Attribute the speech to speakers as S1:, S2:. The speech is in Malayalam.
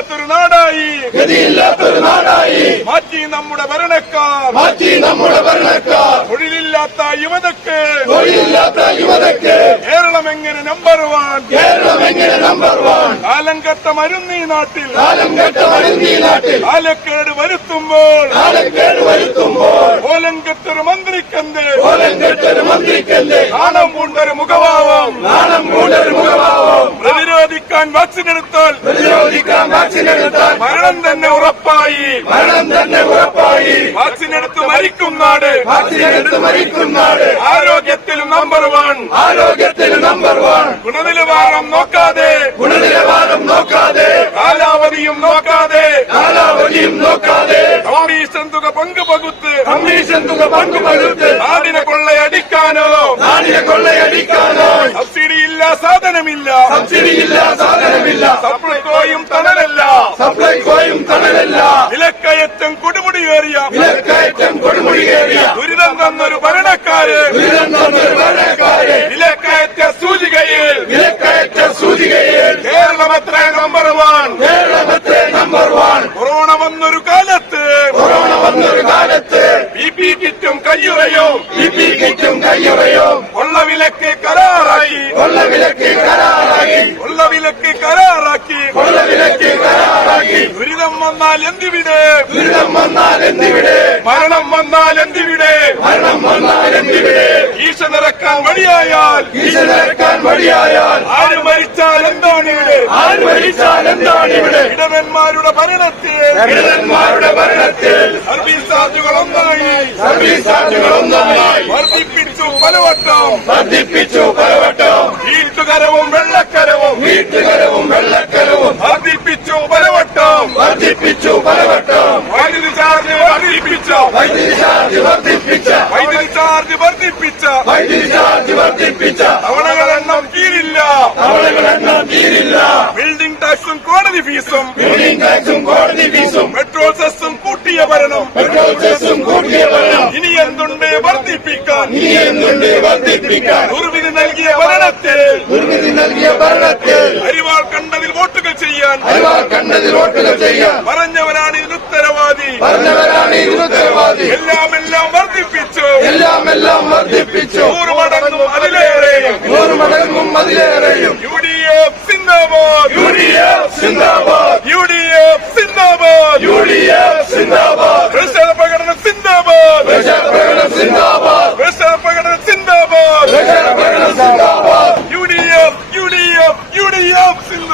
S1: ഗതിയില്ലാത്തൊരു നാടായി.
S2: ഗതിയില്ലാത്തൊരു നാടായി.
S1: മാറ്റി നമ്മുടെ ഭരണക്കാർ.
S2: മാറ്റി നമ്മുടെ ഭരണക്കാർ.
S1: തൊഴിലില്ലാത്ത യുവതക്ക്.
S2: തൊഴിലില്ലാത്ത യുവതക്ക്.
S1: കേരളം എങ്ങനെ നമ്പർ വൺ
S2: കേരളം എങ്ങനെ നമ്പർ വൺ
S1: കാലം കെട്ട മരുന്നീ നാട്ടിൽ.
S2: കാലം കെട്ട മരുന്നീ നാട്ടിൽ.
S1: കാലക്കേട് വരുത്തുമ്പോൾ.
S2: കാലക്കേട് വരുത്തുമ്പോൾ.
S1: കോലങ്കത്തൊരു കെട്ടൊരു മന്ത്രിക്കെന്ത്?
S2: കോലം കെട്ടൊരു മന്ത്രിക്കെന്തേ?
S1: നാണം പൂണ്ടൊരു മുഖഭാവം. പ്രതിരോധിക്കാൻ വാക്സിൻ എടുത്താൽ
S2: പ്രതിരോധിക്കാൻ വാക്സിൻ എടുത്താൽ
S1: മരണം തന്നെ ഉറപ്പായി.
S2: മരണം തന്നെ ഉറപ്പായി.
S1: വാക്സിൻ എടുത്ത് മരിക്കും നാട്.
S2: വാക്സിൻ എടുത്ത് മരിക്കും നാട്.
S1: ആരോഗ്യത്തിൽ നമ്പർ വൺ
S2: ആരോഗ്യത്തിൽ നമ്പർ വൺ
S1: ഗുണനിലവാരം നോക്കാതെ.
S2: ഗുണനിലവാരം നോക്കാതെ.
S1: കാലാവധിയും നോക്കാതെ.
S2: കാലാവധിയും നോക്കാതെ.
S1: കമ്മീഷൻ തുക പങ്ക് പകുത്ത്.
S2: കമ്മീഷൻ തുക പങ്കുപെടുത്ത്
S1: നാടിനെ കൊള്ളയടിക്കാനോ.
S2: നാടിനെ കൊള്ളയടിക്കാനോ.
S1: സബ്സിഡിയില്ല സാധനമില്ല
S2: സബ്സിഡിയില്ല സാധനമില്ല.
S1: സപ്ലൈകോയും തണലല്ല.
S2: സപ്ലൈകോയും തണലല്ല.
S1: വിലക്കയറ്റം കൊടുമുടിയേറിയ.
S2: വിലക്കയറ്റം കൊടുമുടിയേറിയ.
S1: ദുരിതം തന്നൊരു ഭരണക്കാര്.
S2: ദുരിതം തന്നൊരു ഭരണക്കാര്.
S1: വിലക്കയറ്റ സൂചികയിൽ.
S2: വിലക്കയറ്റ സൂചികയിൽ.
S1: കേരളം എത്ര നമ്പർ വൺ
S2: കേരളത്തെ നമ്പർ വൺ
S1: കൊറോണ വന്നൊരു കാലത്ത്.
S2: കൊറോണ വന്നൊരു കാലത്ത്.
S1: ബി പി കിറ്റും കയ്യുറയും.
S2: ബി പി കിറ്റും കയ്യുറയും.
S1: കൊള്ള വിലക്ക് കരാറായി.
S2: കൊള്ള വിലക്ക്
S1: വിലക്ക് കരാറാക്കി.
S2: കൊള്ള വിലക്ക് കരാറാക്കി.
S1: ദുരിതം വന്നാൽ എന്തിവിടെ?
S2: ദുരിതം വന്നാൽ എന്തിവിടെ?
S1: മരണം വന്നാൽ എന്തിവിടെ?
S2: മരണം വന്നാൽ എന്തിവിടെ?
S1: ഈശ നിറക്കാൻ വഴിയായാൽ.
S2: ഈശ നിറക്കാൻ വഴിയായാൽ.
S1: ആര് മരിച്ചാൽ എന്താണ് ഇവിടെ
S2: ആര് മരിച്ചാൽ എന്താണ് ഇവിടെ
S1: ഇടവന്മാരുടെ ഭരണത്തിൽ.
S2: ഇടവന്മാരുടെ ഭരണത്തിൽ.
S1: സർവീസ് ചാർജുകൾ ഒന്നായി.
S2: സർവീസ് ചാർജുകൾ ഒന്നായി.
S1: വർദ്ധിപ്പിച്ചു പലവട്ടം.
S2: വർദ്ധിപ്പിച്ചു പലവട്ടം.
S1: വീട്ടുകരവും വെള്ളക്കരവും
S2: വീട്ടുകരവും വെള്ളക്കരവും
S1: വർദ്ധിപ്പിച്ചു പലവട്ടം
S2: വർദ്ധിപ്പിച്ചു പലവട്ടം
S1: വൈദ്യുതി ചാർജ് വർദ്ധിപ്പിച്ച.
S2: വൈദ്യുതി ചാർജ് വർദ്ധിപ്പിച്ച.
S1: വൈദ്യുതി ചാർജ് വർദ്ധിപ്പിച്ച.
S2: വൈദ്യുതി ചാർജ് വർദ്ധിപ്പിച്ച.
S1: തവണകളെണ്ണം കീഴില്ല.
S2: തവണകളെണ്ണം കീഴില്ല.
S1: ബിൽഡിംഗ് ടാക്സും കോടതി ഫീസും.
S2: ബിൽഡിംഗ് ടാക്സും കോടതി ഫീസും.
S1: പെട്രോൾ സെസ്സും കൂട്ടിയ ഭരണം.
S2: പെട്രോൾ സെസ്സും കൂട്ടിയ ഭരണം.
S1: ഇനി എന്തുണ്ട് വർദ്ധിപ്പിക്കാൻ?
S2: ഇനി എന്തുണ്ട് വർദ്ധിപ്പിക്കാൻ?
S1: നൽകിയ ഭരണത്തിൽ
S2: ദുർവിധി നൽകിയ ഭരണത്തിൽ
S1: അരിവാൾ കണ്ടതിൽ വോട്ടുകൾ ചെയ്യാൻ
S2: അരിവാൾ കണ്ടതിൽ വോട്ടുകൾ ചെയ്യാൻ
S1: പറഞ്ഞവരാണ് ഇതിന് ഉത്തരവാദി.
S2: പറഞ്ഞവരാണ് ഇതിന് ഉത്തരവാദി.
S1: എല്ലാം എല്ലാം വർദ്ധിപ്പിച്ചു.
S2: എല്ലാം എല്ലാം വർദ്ധിപ്പിച്ചു.
S1: നൂറ് മടങ്ങും അതിലേറെയും.
S2: നൂറ് മടങ്ങും അതിലേറെയും.
S1: യു ഡി എഫ് സിന്ദാബാദ്.
S2: യു ഡി എഫ് സിന്ദാബാദ്.
S1: യു ഡി എഫ് സിന്ദാബാദ്
S2: യു ഡി എഫ് സിന്ദാബാദ്
S1: പ്രതിഷേധ പ്രകടനം സിന്ദാബാദ്
S2: പ്രജാപ്രകടനം സിന്ദാബാദ്
S1: പ്രതിഷേധ പ്രകടനം സിന്ദാബാദ്
S2: പ്രജാപ്രകടനം
S1: സിന്ദാബാദ്
S2: U D F U D F